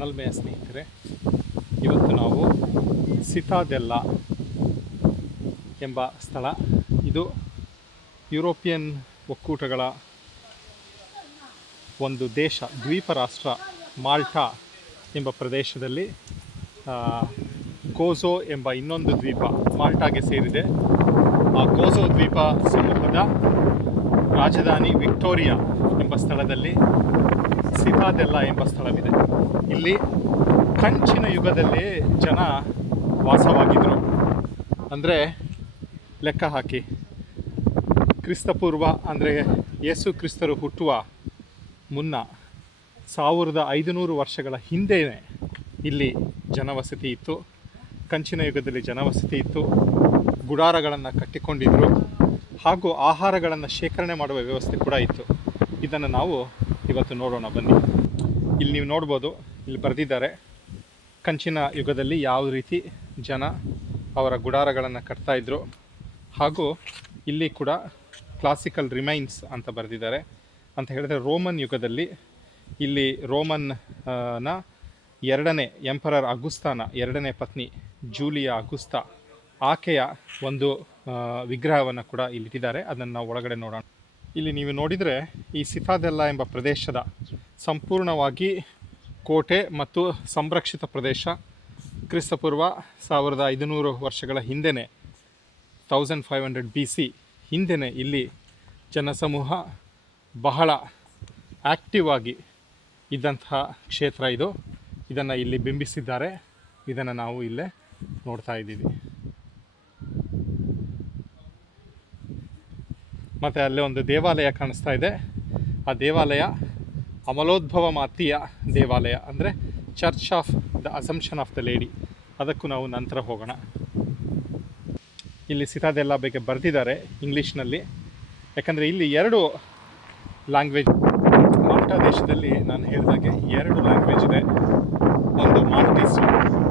ನಲ್ಮೆಯ ಸ್ನೇಹಿತರೆ, ಇವತ್ತು ನಾವು ಸಿತಾದೆಲ್ಲಾ ಎಂಬ ಸ್ಥಳ, ಇದು ಯುರೋಪಿಯನ್ ಒಕ್ಕೂಟಗಳ ಒಂದು ದೇಶ, ದ್ವೀಪ ರಾಷ್ಟ್ರ ಮಾಲ್ಟಾ ಎಂಬ ಪ್ರದೇಶದಲ್ಲಿ ಕೋಸೋ ಎಂಬ ಇನ್ನೊಂದು ದ್ವೀಪ ಮಾಲ್ಟಾಗೆ ಸೇರಿದೆ. ಆ ಕೋಸೋ ದ್ವೀಪ ಸಮೂಹದ ರಾಜಧಾನಿ ವಿಕ್ಟೋರಿಯಾ ಎಂಬ ಸ್ಥಳದಲ್ಲಿ ಸಿತಾದೆಲ್ಲಾ ಎಂಬ ಸ್ಥಳವಿದೆ. ಇಲ್ಲಿ ಕಂಚಿನ ಯುಗದಲ್ಲಿ ಜನ ವಾಸವಾಗಿದ್ದರು. ಅಂದರೆ ಲೆಕ್ಕ ಹಾಕಿ, ಕ್ರಿಸ್ತಪೂರ್ವ ಅಂದರೆ ಯೇಸು ಕ್ರಿಸ್ತರು ಹುಟ್ಟುವ ಮುನ್ನ 1500 ವರ್ಷಗಳ ಹಿಂದೆಯೇ ಇಲ್ಲಿ ಜನವಸತಿ ಇತ್ತು. ಕಂಚಿನ ಯುಗದಲ್ಲಿ ಜನವಸತಿ ಇತ್ತು. ಗುಡಾರಗಳನ್ನು ಕಟ್ಟಿಕೊಂಡಿದ್ದರು ಹಾಗೂ ಆಹಾರಗಳನ್ನು ಶೇಖರಣೆ ಮಾಡುವ ವ್ಯವಸ್ಥೆ ಕೂಡ ಇತ್ತು. ಇದನ್ನು ನಾವು ಇವತ್ತು ನೋಡೋಣ ಬನ್ನಿ. ಇಲ್ಲಿ ನೀವು ನೋಡ್ಬೋದು, ಇಲ್ಲಿ ಬರೆದಿದ್ದಾರೆ ಕಂಚಿನ ಯುಗದಲ್ಲಿ ಯಾವ ರೀತಿ ಜನ ಅವರ ಗುಡಾರಗಳನ್ನು ಕಟ್ತಾಯಿದ್ರು. ಹಾಗೂ ಇಲ್ಲಿ ಕೂಡ ಕ್ಲಾಸಿಕಲ್ ರಿಮೈನ್ಸ್ ಅಂತ ಬರೆದಿದ್ದಾರೆ. ಅಂತ ಹೇಳಿದ್ರೆ ರೋಮನ್ ಯುಗದಲ್ಲಿ ಇಲ್ಲಿ ರೋಮನ್ನ ಎರಡನೇ ಎಂಪರರ್ ಅಗುಸ್ತಾನ ಎರಡನೇ ಪತ್ನಿ ಜೂಲಿಯಾ ಅಗುಸ್ತಾ, ಆಕೆಯ ಒಂದು ವಿಗ್ರಹವನ್ನು ಕೂಡ ಇಲ್ಲಿ ಇಟ್ಟಿದ್ದಾರೆ. ಅದನ್ನು ನಾವು ಒಳಗಡೆ ನೋಡೋಣ. ಇಲ್ಲಿ ನೀವು ನೋಡಿದರೆ ಈ ಸಿತಾದೆಲ್ಲಾ ಎಂಬ ಪ್ರದೇಶದ ಸಂಪೂರ್ಣವಾಗಿ ಕೋಟೆ ಮತ್ತು ಸಂರಕ್ಷಿತ ಪ್ರದೇಶ. ಕ್ರಿಸ್ತಪೂರ್ವ 1500 ವರ್ಷಗಳ ಹಿಂದೆಯೇ 1500 BC ಹಿಂದೆಯೇ ಇಲ್ಲಿ ಜನಸಮೂಹ ಬಹಳ ಆ್ಯಕ್ಟಿವ್ ಆಗಿ ಇದ್ದಂತಹ ಕ್ಷೇತ್ರ ಇದು. ಇದನ್ನು ಇಲ್ಲಿ ಬಿಂಬಿಸಿದ್ದಾರೆ. ಇದನ್ನು ನಾವು ಇಲ್ಲೇ ನೋಡ್ತಾ ಇದ್ದೀವಿ. ಮತ್ತು ಅಲ್ಲೇ ಒಂದು ದೇವಾಲಯ ಕಾಣಿಸ್ತಾ ಇದೆ. ಆ ದೇವಾಲಯ ಅಮಲೋದ್ಭವ ಮಾತೆಯ ದೇವಾಲಯ, ಅಂದರೆ church of the assumption of the lady. ಅದಕ್ಕೂ ನಾವು ನಂತರ ಹೋಗೋಣ. ಇಲ್ಲಿ ಸಿತಾದೆಲ್ಲಾ ಬಗ್ಗೆ ಬರೆದಿದ್ದಾರೆ ಇಂಗ್ಲೀಷ್ನಲ್ಲಿ. ಯಾಕಂದರೆ ಇಲ್ಲಿ 2 ಲ್ಯಾಂಗ್ವೇಜ್, ಮಾಲ್ಟಾ ದೇಶದಲ್ಲಿ ನಾನು ಹೇಳಿದಾಗೆ 2 ಲ್ಯಾಂಗ್ವೇಜ್ ಇದೆ. ಒಂದು ಮಾಲ್ಟೀಸು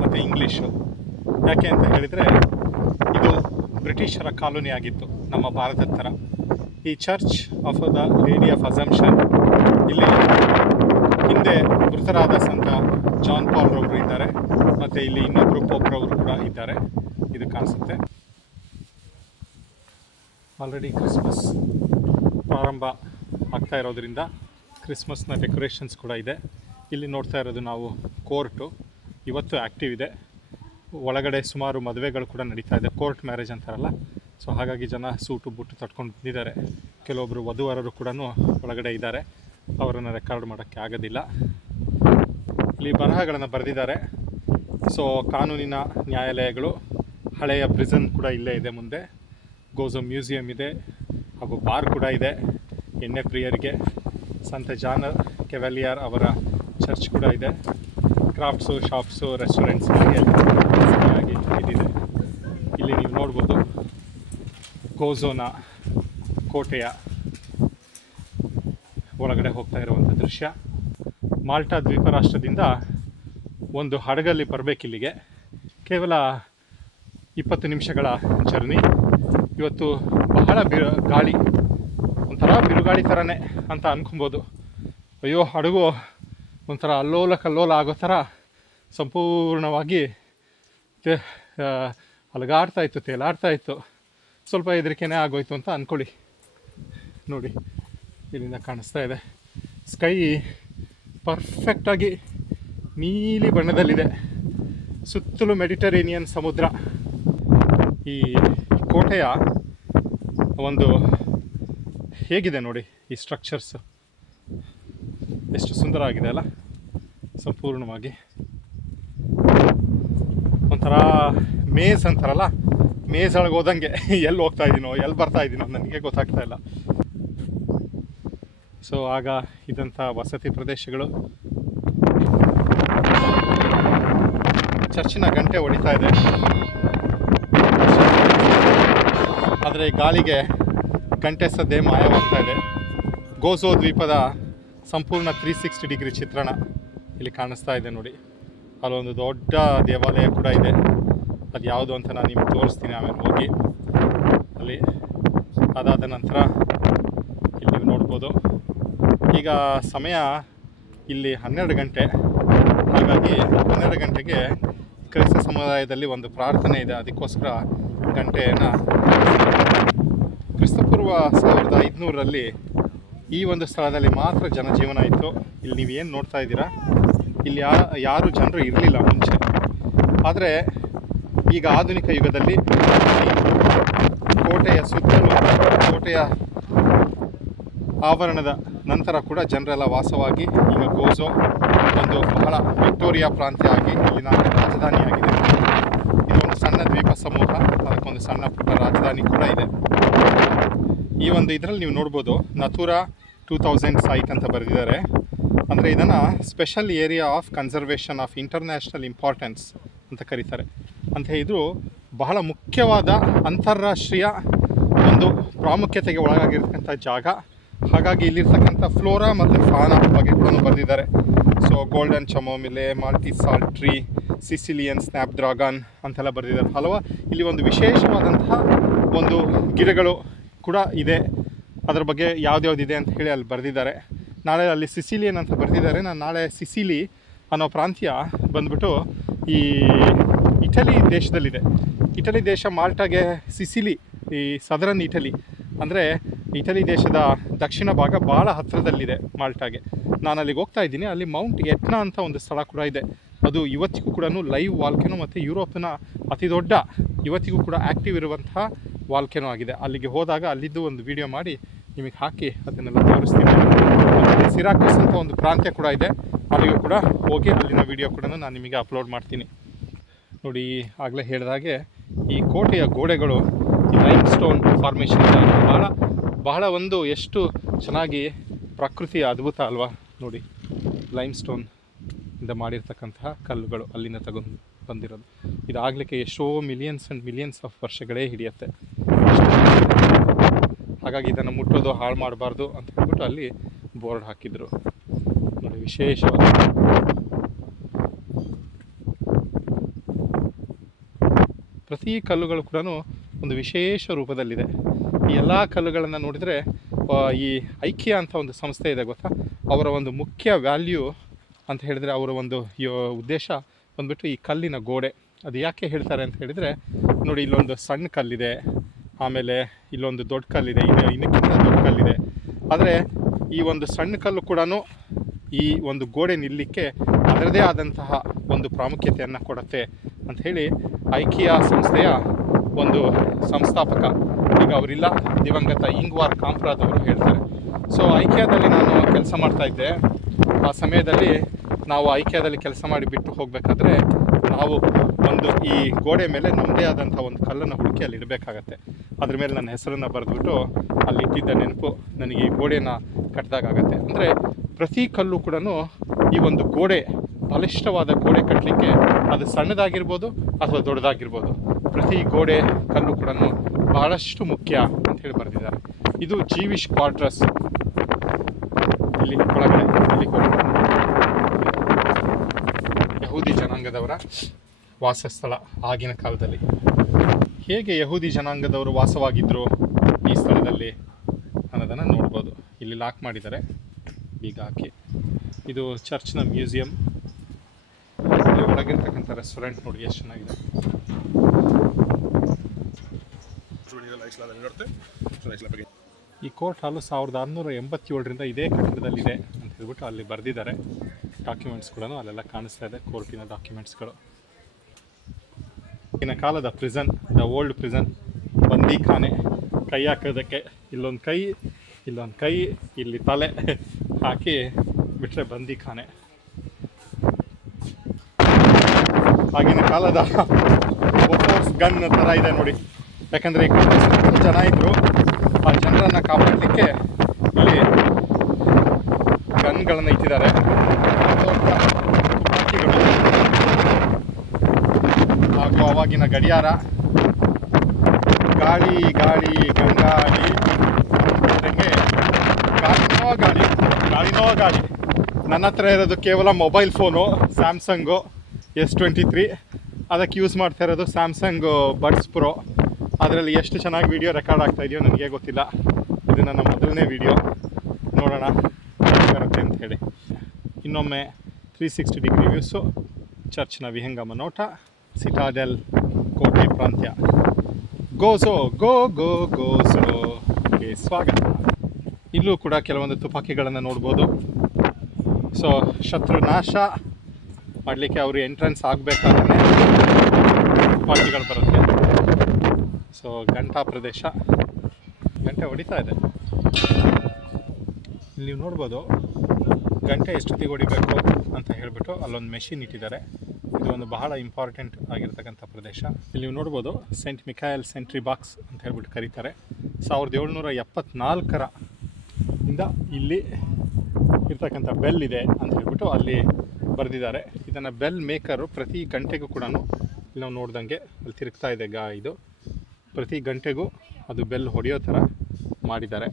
ಮತ್ತು ಇಂಗ್ಲೀಷು. ಯಾಕೆ ಅಂತ ಹೇಳಿದರೆ ಇದು ಬ್ರಿಟಿಷರ ಕಾಲೋನಿ ಆಗಿತ್ತು, ನಮ್ಮ ಭಾರತದ ಥರ. ಈ church of the lady of assumption, ಇಲ್ಲಿ ಹಿಂದೆ ಮೃತರಾದ ಸಂತ ಜಾನ್ ಪಾಲ್ ರವರು ಇದ್ದಾರೆ. ಮತ್ತು ಇಲ್ಲಿ ಇನ್ನೊಬ್ಬರು ಪೋಪ್ರವರು ಕೂಡ ಇದ್ದಾರೆ. ಇದು ಕಾಣಿಸುತ್ತೆ. ಆಲ್ರೆಡಿ ಕ್ರಿಸ್ಮಸ್ ಪ್ರಾರಂಭ ಆಗ್ತಾ ಇರೋದ್ರಿಂದ ಕ್ರಿಸ್ಮಸ್ನ ಡೆಕೋರೇಷನ್ಸ್ ಕೂಡ ಇದೆ. ಇಲ್ಲಿ ನೋಡ್ತಾ ಇರೋದು ನಾವು ಕೋರ್ಟು, ಇವತ್ತು ಆ್ಯಕ್ಟಿವ್ ಇದೆ. ಒಳಗಡೆ ಸುಮಾರು ಮದುವೆಗಳು ಕೂಡ ನಡೀತಾ ಇದೆ, ಕೋರ್ಟ್ ಮ್ಯಾರೇಜ್ ಅಂತಾರಲ್ಲ. ಸೊ ಹಾಗಾಗಿ ಜನ ಸೂಟು ಬುಟ್ಟು ತಟ್ಕೊಂಡು ಬಂದಿದ್ದಾರೆ. ಕೆಲವೊಬ್ಬರು ವಧುವರರು ಕೂಡ ಒಳಗಡೆ ಇದ್ದಾರೆ. ಅವರನ್ನು ರೆಕಾರ್ಡ್ ಮಾಡೋಕ್ಕೆ ಆಗೋದಿಲ್ಲ. ಇಲ್ಲಿ ಬರಹಗಳನ್ನು ಬರೆದಿದ್ದಾರೆ. ಸೊ ಕಾನೂನಿನ ನ್ಯಾಯಾಲಯಗಳು, ಹಳೆಯ ಪ್ರಿಸನ್ ಕೂಡ ಇಲ್ಲೇ ಇದೆ. ಮುಂದೆ ಗೋಝೋ ಮ್ಯೂಸಿಯಂ ಇದೆ ಹಾಗೂ ಬಾರ್ ಕೂಡ ಇದೆ ಎಣ್ಣೆ ಪ್ರಿಯರಿಗೆ. ಸಂತ ಜಾನ್ ಕೆವಾಲಿಯರ್ ಅವರ ಚರ್ಚ್ ಕೂಡ ಇದೆ. ಕ್ರಾಫ್ಟ್ಸು, ಶಾಪ್ಸು, ರೆಸ್ಟೋರೆಂಟ್ಸ್ ಸರಿಯಾಗಿ ಇದಿದೆ. ಇಲ್ಲಿ ನೀವು ನೋಡ್ಬೋದು ಗೋಝೋನ ಕೋಟೆಯ ಒಳಗಡೆ ಹೋಗ್ತಾ ಇರುವಂಥ ದೃಶ್ಯ. ಮಾಲ್ಟಾ ದ್ವೀಪ ರಾಷ್ಟ್ರದಿಂದ ಒಂದು ಹಡಗಲ್ಲಿ ಬರಬೇಕಿಲ್ಲಿಗೆ, ಕೇವಲ 20 ನಿಮಿಷಗಳ ಜರ್ನಿ. ಇವತ್ತು ಬಹಳ ಗಾಳಿ, ಒಂಥರ ಬಿರುಗಾಳಿ ಥರನೇ ಅಂತ ಅಂದ್ಕೊಬೋದು. ಅಯ್ಯೋ, ಹಡಗು ಒಂಥರ ಅಲ್ಲೋಲ ಕಲ್ಲೋಲ ಆಗೋ ಥರ ಸಂಪೂರ್ಣವಾಗಿ ಅಲಗಾಡ್ತಾಯಿತ್ತು, ತೇಲಾಡ್ತಾಯಿತ್ತು. ಸ್ವಲ್ಪ ಹೆದರಿಕೆನೇ ಆಗೋಯ್ತು ಅಂತ ಅಂದ್ಕೊಳ್ಳಿ. ನೋಡಿ, ಇಲ್ಲಿಂದ ಕಾಣಿಸ್ತಾ ಇದೆ ಸ್ಕೈ ಪರ್ಫೆಕ್ಟಾಗಿ ನೀಲಿ ಬಣ್ಣದಲ್ಲಿದೆ. ಸುತ್ತಲೂ ಮೆಡಿಟರೇನಿಯನ್ ಸಮುದ್ರ. ಈ ಕೋಟೆಯ ಒಂದು ಹೇಗಿದೆ ನೋಡಿ, ಈ ಸ್ಟ್ರಕ್ಚರ್ಸ್ ಎಷ್ಟು ಸುಂದರ ಆಗಿದೆ ಅಲ್ಲ. ಸಂಪೂರ್ಣವಾಗಿ ಒಂಥರ ಮೇಜ್ ಅಂತಾರಲ್ಲ, ಮೇಜ್ ಒಳಗೆ ಹೋದಂಗೆ ಎಲ್ಲಿ ಹೋಗ್ತಾ ಇದ್ದೀನೋ ಎಲ್ಲಿ ಬರ್ತಾ ಇದ್ದೀನೋ ನನಗೆ ಗೊತ್ತಾಗ್ತಾ ಇಲ್ಲ. ಸೊ ಆಗ ಇದಂಥ ವಸತಿ ಪ್ರದೇಶಗಳು. ಚರ್ಚಿನ ಗಂಟೆ ಹೊಡಿತಾ ಇದೆ, ಆದರೆ ಗಾಳಿಗೆ ಗಂಟೆ ಸದ್ದೆ ಮಾಯವಾಗ್ತಾ ಇದೆ. ಗೋಝೋ ದ್ವೀಪದ ಸಂಪೂರ್ಣ 360 ಡಿಗ್ರಿ ಚಿತ್ರಣ ಇಲ್ಲಿ ಕಾಣಿಸ್ತಾ ಇದೆ ನೋಡಿ. ಅಲ್ಲೊಂದು ದೊಡ್ಡ ದೇವಾಲಯ ಕೂಡ ಇದೆ. ಅದು ಯಾವುದು ಅಂತ ನಾನು ನಿಮಗೆ ತೋರಿಸ್ತೀನಿ ಆಮೇಲೆ ಹೋಗಿ ಅಲ್ಲಿ. ಅದಾದ ನಂತರ ಇಲ್ಲಿ ನೀವು ನೋಡ್ಬೋದು, ಈಗ ಸಮಯ ಇಲ್ಲಿ 12 ಗಂಟೆ. ಹಾಗಾಗಿ 12 ಗಂಟೆಗೆ ಕ್ರೈಸ್ತ ಸಮುದಾಯದಲ್ಲಿ ಒಂದು ಪ್ರಾರ್ಥನೆ ಇದೆ, ಅದಕ್ಕೋಸ್ಕರ ಗಂಟೆಯನ್ನು ಕ್ರಿಸ್ತಪೂರ್ವ 1500ರಲ್ಲಿ ಈ ಒಂದು ಸ್ಥಳದಲ್ಲಿ ಮಾತ್ರ ಜನಜೀವನ ಇತ್ತು. ಇಲ್ಲಿ ನೀವು ಏನು ನೋಡ್ತಾ ಇದ್ದೀರಾ, ಇಲ್ಲಿ ಯಾರು ಜನರು ಇರಲಿಲ್ಲ ಮುಂಚೆ. ಆದರೆ ಈಗ ಆಧುನಿಕ ಯುಗದಲ್ಲಿ ಕೋಟೆಯ ಸುತ್ತಲೂ, ಕೋಟೆಯ ಆವರಣದ ನಂತರ ಕೂಡ ಜನರೆಲ್ಲ ವಾಸವಾಗಿ ಈಗ ಗೋಜೋ ಒಂದು ಬಹಳ ವಿಕ್ಟೋರಿಯಾ ಪ್ರಾಂತ್ಯ ಆಗಿ ಇಲ್ಲಿನ ರಾಜಧಾನಿಯಾಗಿದೆ. ಇದೊಂದು ಸಣ್ಣ ದ್ವೀಪ ಸಮೂಹ, ಅದಕ್ಕೊಂದು ಸಣ್ಣ ಪುಟ್ಟ ರಾಜಧಾನಿ ಕೂಡ ಇದೆ. ಈ ಒಂದು ಇದರಲ್ಲಿ ನೀವು ನೋಡ್ಬೋದು ನಥುರಾ 2000 ಸೈಟ್ ಅಂತ ಬರೆದಿದ್ದಾರೆ. ಅಂದರೆ ಇದನ್ನು special area of conservation of international importance ಅಂತ ಕರೀತಾರೆ. ಅಂತ ಇದು ಬಹಳ ಮುಖ್ಯವಾದ ಅಂತಾರಾಷ್ಟ್ರೀಯ ಒಂದು ಪ್ರಾಮುಖ್ಯತೆಗೆ ಒಳಗಾಗಿರ್ತಕ್ಕಂಥ ಜಾಗ. ಹಾಗಾಗಿ ಇಲ್ಲಿರ್ತಕ್ಕಂಥ ಫ್ಲೋರಾ ಮತ್ತು ಫಾನಾ ಬಗ್ಗೆ ಕೂಡ ಬರೆದಿದ್ದಾರೆ. So golden chamomile, malty salt tree, Sicilian snapdragon ಅಂತೆಲ್ಲ ಬರೆದಿದ್ದಾರೆ. ಇಲ್ಲಿ ಒಂದು ವಿಶೇಷವಾದಂತಹ ಒಂದು ಗಿಡಗಳು ಕೂಡ ಇದೆ, ಅದರ ಬಗ್ಗೆ ಯಾವ್ದ್ಯಾವ್ದಿದೆ ಅಂತ ಹೇಳಿ ಅಲ್ಲಿ ಬರೆದಿದ್ದಾರೆ. ನಾಳೆ ಅಲ್ಲಿ ಸಿಸಿಲಿಯನ್ ಅಂತ ಬರೆದಿದ್ದಾರೆ. ನಾನು ನಾಳೆ ಸಿಸಿಲಿ ಅನ್ನೋ ಪ್ರಾಂತ್ಯ ಬಂದ್ಬಿಟ್ಟು ಈ ಇಟಲಿ ದೇಶದಲ್ಲಿದೆ. ಇಟಲಿ ದೇಶ ಮಾಲ್ಟಾಗೆ ಸಿಸಿಲಿ, ಈ ಸದರನ್ ಇಟಲಿ ಅಂದರೆ ಇಟಲಿ ದೇಶದ ದಕ್ಷಿಣ ಭಾಗ ಭಾಳ ಹತ್ತಿರದಲ್ಲಿದೆ ಮಾಲ್ಟಾಗೆ. ನಾನು ಅಲ್ಲಿಗೆ ಹೋಗ್ತಾ ಇದ್ದೀನಿ. ಅಲ್ಲಿ ಮೌಂಟ್ ಎಟ್ನಾ ಅಂತ ಒಂದು ಸ್ಥಳ ಕೂಡ ಇದೆ. ಅದು ಇವತ್ತಿಗೂ ಕೂಡ ಲೈವ್ ವಾಲ್ಕೆನೋ ಮತ್ತು ಯುರೋಪಿನ ಅತಿ ದೊಡ್ಡ, ಇವತ್ತಿಗೂ ಕೂಡ ಆ್ಯಕ್ಟಿವ್ ಇರುವಂತಹ ವಾಲ್ಕೆನೋ ಆಗಿದೆ. ಅಲ್ಲಿಗೆ ಹೋದಾಗ ಅಲ್ಲಿದ್ದು ಒಂದು ವಿಡಿಯೋ ಮಾಡಿ ನಿಮಗೆ ಹಾಕಿ ಅದನ್ನೆಲ್ಲ ತೋರಿಸ್ತೀನಿ. ಮತ್ತು ಸಿರಾಕಸ್ ಅಂತ ಒಂದು ಪ್ರಾಂತ್ಯ ಕೂಡ ಇದೆ, ಅಲ್ಲಿಗೂ ಕೂಡ ಹೋಗಿ ಅಲ್ಲಿನ ವಿಡಿಯೋ ಕೂಡ ನಾನು ನಿಮಗೆ ಅಪ್ಲೋಡ್ ಮಾಡ್ತೀನಿ. ನೋಡಿ, ಆಗಲೇ ಹೇಳಿದಾಗೆ ಈ ಕೋಟೆಯ ಗೋಡೆಗಳು ಈ ಲೈಮ್ ಸ್ಟೋನ್ ಫಾರ್ಮೇಷನ್ ಬಹಳ ಒಂದು ಎಷ್ಟು ಚೆನ್ನಾಗಿ ಪ್ರಕೃತಿಯ ಅದ್ಭುತ ಅಲ್ವಾ. ನೋಡಿ, ಲೈಮ್ ಸ್ಟೋನ್ ಇಂದ ಮಾಡಿರ್ತಕ್ಕಂತಹ ಕಲ್ಲುಗಳು ಅಲ್ಲಿಂದ ತಗೊಂಡು ಬಂದಿರೋದು. ಇದಾಗಲಿಕ್ಕೆ ಎಷ್ಟೋ ಮಿಲಿಯನ್ಸ್ ಆ್ಯಂಡ್ ಮಿಲಿಯನ್ಸ್ ಆಫ್ ವರ್ಷಗಳೇ ಹಿಡಿಯುತ್ತೆ. ಹಾಗಾಗಿ ಇದನ್ನು ಮುಟ್ಟೋದು, ಹಾಳು ಮಾಡಬಾರ್ದು ಅಂತ ಹೇಳ್ಬಿಟ್ಟು ಅಲ್ಲಿ ಬೋರ್ಡ್ ಹಾಕಿದ್ರು. ನೋಡಿ, ವಿಶೇಷವಾದ ಪ್ರತಿ ಕಲ್ಲುಗಳು ಕೂಡ ಒಂದು ವಿಶೇಷ ರೂಪದಲ್ಲಿದೆ. ಈ ಎಲ್ಲ ಕಲ್ಲುಗಳನ್ನು ನೋಡಿದರೆ ಈ ಐಕಿಯಾ ಅಂತ ಒಂದು ಸಂಸ್ಥೆ ಇದೆ ಗೊತ್ತಾ, ಅವರ ಒಂದು ಮುಖ್ಯ ವ್ಯಾಲ್ಯೂ ಅಂತ ಹೇಳಿದರೆ, ಅವರ ಒಂದು ಉದ್ದೇಶ ಬಂದ್ಬಿಟ್ಟು ಈ ಕಲ್ಲಿನ ಗೋಡೆ. ಅದು ಯಾಕೆ ಹೇಳ್ತಾರೆ ಅಂತ ಹೇಳಿದರೆ, ನೋಡಿ ಇಲ್ಲೊಂದು ಸಣ್ಣ ಕಲ್ಲಿದೆ, ಆಮೇಲೆ ಇಲ್ಲೊಂದು ದೊಡ್ಡ ಕಲ್ಲಿದೆ, ಇನ್ನಕ್ಕಿಂತ ದೊಡ್ಡ ಕಲ್ಲಿದೆ. ಆದರೆ ಈ ಒಂದು ಸಣ್ಣ ಕಲ್ಲು ಕೂಡ ಈ ಒಂದು ಗೋಡೆ ನಿಲ್ಲಲಿಕ್ಕೆ ಅದರದೇ ಆದಂತಹ ಒಂದು ಪ್ರಾಮುಖ್ಯತೆಯನ್ನು ಕೊಡುತ್ತೆ ಅಂತ ಹೇಳಿ ಐಕಿಯಾ ಸಂಸ್ಥೆಯ ಒಂದು ಸಂಸ್ಥಾಪಕ, ಈಗ ಅವರಿಲ್ಲ, ದಿವಂಗತ ಇಂಗ್ವಾರ್ ಕಾಂಪ್ರಾದ್ ಅವರು ಹೇಳ್ತಾರೆ. ಸೊ ಐಕಿಯಾದಲ್ಲಿ ನಾನು ಕೆಲಸ ಮಾಡ್ತಾಯಿದ್ದೆ. ಆ ಸಮಯದಲ್ಲಿ ನಾವು ಐಕಿಯಾದಲ್ಲಿ ಕೆಲಸ ಮಾಡಿ ಬಿಟ್ಟು ಹೋಗಬೇಕಾದ್ರೆ ನಾವು ಒಂದು ಈ ಗೋಡೆ ಮೇಲೆ ನಮ್ಮದೇ ಆದಂಥ ಒಂದು ಕಲ್ಲನ್ನು ಹುಡುಕಿ ಅಲ್ಲಿ ಇಡಬೇಕಾಗತ್ತೆ. ಅದ್ರ ಮೇಲೆ ನನ್ನ ಹೆಸರನ್ನು ಬರೆದ್ಬಿಟ್ಟು ಅಲ್ಲಿ ಇಟ್ಟಿದ್ದ ನೆನಪು ನನಗೆ ಈ ಗೋಡೆನ ಕಟ್ಟಿದಾಗತ್ತೆ. ಅಂದರೆ ಪ್ರತಿ ಕಲ್ಲು ಕೂಡ ಈ ಒಂದು ಗೋಡೆ, ಬಲಿಷ್ಠವಾದ ಗೋಡೆ ಕಟ್ಟಲಿಕ್ಕೆ ಅದು ಸಣ್ಣದಾಗಿರ್ಬೋದು ಅಥವಾ ದೊಡ್ಡದಾಗಿರ್ಬೋದು, ಪ್ರತಿ ಗೋಡೆ ಕಲ್ಲು ಕೂಡ ಬಹಳಷ್ಟು ಮುಖ್ಯ ಅಂತ ಹೇಳಿ ಬರೆದಿದ್ದಾರೆ. ಇದು ಜೀವಿಶ್ ಕ್ವಾರ್ಟರ್ಸ್, ಇಲ್ಲಿ ಒಳಗಡೆ ಇಲ್ಲಿ ಯಹೂದಿ ಜನಾಂಗದವರ ವಾಸಸ್ಥಳ. ಆಗಿನ ಕಾಲದಲ್ಲಿ ಹೇಗೆ ಯಹೂದಿ ಜನಾಂಗದವರು ವಾಸವಾಗಿದ್ದರು ಈ ಸ್ಥಳದಲ್ಲಿ ಅನ್ನೋದನ್ನು ನೋಡ್ಬೋದು. ಇಲ್ಲಿ ಲಾಕ್ ಮಾಡಿದ್ದಾರೆ ಬೀಗ ಹಾಕಿ. ಇದು ಚರ್ಚ್ನ ಮ್ಯೂಸಿಯಂ. ಇಲ್ಲಿ ಒಳಗಿರ್ತಕ್ಕಂಥ ರೆಸ್ಟೋರೆಂಟ್ ನೋಡಿ ಎಷ್ಟು ಚೆನ್ನಾಗಿದೆ. ಈ ಕೋರ್ಟ್ ಹಾಲು 1687ರಿಂದ ಇದೇ ಕಟ್ಟಡದಲ್ಲಿದೆ ಅಂತ ಹೇಳ್ಬಿಟ್ಟು ಅಲ್ಲಿ ಬರೆದಿದ್ದಾರೆ. ಡಾಕ್ಯುಮೆಂಟ್ಸ್ಗಳನ್ನು ಅಲ್ಲೆಲ್ಲ ಕಾಣಿಸ್ತಾ ಇದೆ, ಕೋರ್ಟಿನ ಡಾಕ್ಯುಮೆಂಟ್ಸ್ಗಳು. ಈಗಿನ ಕಾಲದ ಪ್ರಿಸನ್, ದ ಓಲ್ಡ್ ಪ್ರಿಸನ್, ಬಂದಿಖಾನೆ. ಕೈ ಹಾಕೋದಕ್ಕೆ ಇಲ್ಲೊಂದು ಕೈ, ಇಲ್ಲೊಂದು ಕೈ, ಇಲ್ಲಿ ತಲೆ ಹಾಕಿ ಬಿಟ್ಟರೆ ಬಂದಿಖಾನೆ. ಆಗಿನ ಕಾಲದ ಬೋಫೋರ್ಸ್ ಗನ್ ಥರ ಇದೆ ನೋಡಿ. ಯಾಕಂದರೆ ಈ ಜನ ಇದ್ದರು, ಆ ಜನರನ್ನು ಕಾಪಾಡಲಿಕ್ಕೆ ಇಲ್ಲಿ ಗನ್ಗಳನ್ನು ಇಟ್ಟಿದ್ದಾರೆ. ತುಪಾಕಿಗಳು ಹಾಗೂ ಅವಾಗಿನ ಗಡಿಯಾರ, ಗಾಳಿ ಗಾಳಿ ಗಂಗಾಳಿ, ಜೊತೆಗೆ ಗಾಳಿನೋ ಗಾಳಿ. ನನ್ನ ಹತ್ರ ಇರೋದು ಕೇವಲ ಮೊಬೈಲ್ ಫೋನು, ಸ್ಯಾಮ್ಸಂಗು S23. ಅದಕ್ಕೆ ಯೂಸ್ ಮಾಡ್ತಾ ಇರೋದು ಸ್ಯಾಮ್ಸಂಗ್ ಬಡ್ಸ್ ಪ್ರೋ. ಅದರಲ್ಲಿ ಎಷ್ಟು ಚೆನ್ನಾಗಿ ವಿಡಿಯೋ ರೆಕಾರ್ಡ್ ಆಗ್ತಾ ಇದೆಯೋ ನನಗೆ ಗೊತ್ತಿಲ್ಲ. ಇದು ನನ್ನ ಮೊದಲನೇ ವಿಡಿಯೋ, ನೋಡೋಣ ಬರುತ್ತೆ ಅಂತ ಹೇಳಿ. ಇನ್ನೊಮ್ಮೆ 360 ಡಿಗ್ರಿ ವ್ಯೂಸು, ಚರ್ಚ್ನ ವಿಹಂಗಮ ನೋಟ, ಸಿಟಾಡೆಲ್ ಕೋಟೆ ಪ್ರಾಂತ್ಯ. ಗೋಸೋ ಗೋಸೋಗೆ ಸ್ವಾಗತ. ಇಲ್ಲೂ ಕೂಡ ಕೆಲವೊಂದು ತುಪಾಕಿಗಳನ್ನು ನೋಡ್ಬೋದು. ಸೊ ಶತ್ರು ನಾಶ ಮಾಡಲಿಕ್ಕೆ ಅವರು ಎಂಟ್ರೆನ್ಸ್ ಆಗಬೇಕಾದ್ರೆ ತುಪಾಕಿಗಳು ಬರುತ್ತೆ. ಸೊ ಗಂಟಾ ಪ್ರದೇಶ, ಗಂಟೆ ಹೊಡಿತಾ ಇದೆ. ಇಲ್ಲಿ ನೀವು ನೋಡ್ಬೋದು ಗಂಟೆ ಎಷ್ಟೊತ್ತಿಗೆ ಹೊಡಿಬೇಕು ಅಂತ ಹೇಳಿಬಿಟ್ಟು ಅಲ್ಲೊಂದು ಮೆಷಿನ್ ಇಟ್ಟಿದ್ದಾರೆ. ಇದು ಒಂದು ಬಹಳ ಇಂಪಾರ್ಟೆಂಟ್ ಆಗಿರ್ತಕ್ಕಂಥ ಪ್ರದೇಶ. ಇಲ್ಲಿ ನೀವು ನೋಡ್ಬೋದು ಸೆಂಟ್ ಮಿಖಾಯಲ್ ಸೆಂಟ್ರಿ ಬಾಕ್ಸ್ ಅಂತ ಹೇಳ್ಬಿಟ್ಟು ಕರೀತಾರೆ. 1774 ಇಂದ ಇಲ್ಲಿ ಇರ್ತಕ್ಕಂಥ ಬೆಲ್ ಇದೆ ಅಂತ ಹೇಳ್ಬಿಟ್ಟು ಅಲ್ಲಿ ಬರೆದಿದ್ದಾರೆ. ಇದನ್ನು ಬೆಲ್ ಮೇಕರು ಪ್ರತಿ ಗಂಟೆಗೂ ಕೂಡ ಇಲ್ಲಿ ನಾವು ನೋಡ್ದಂಗೆ ಅಲ್ಲಿ ತಿರುಗ್ತಾ ಇದೆ ಇದು ಪ್ರತಿ ಗಂಟೆಗೂ ಅದು ಬೆಲ್ ಹೊಡೆಯೋ ಥರ ಮಾಡಿದ್ದಾರೆ.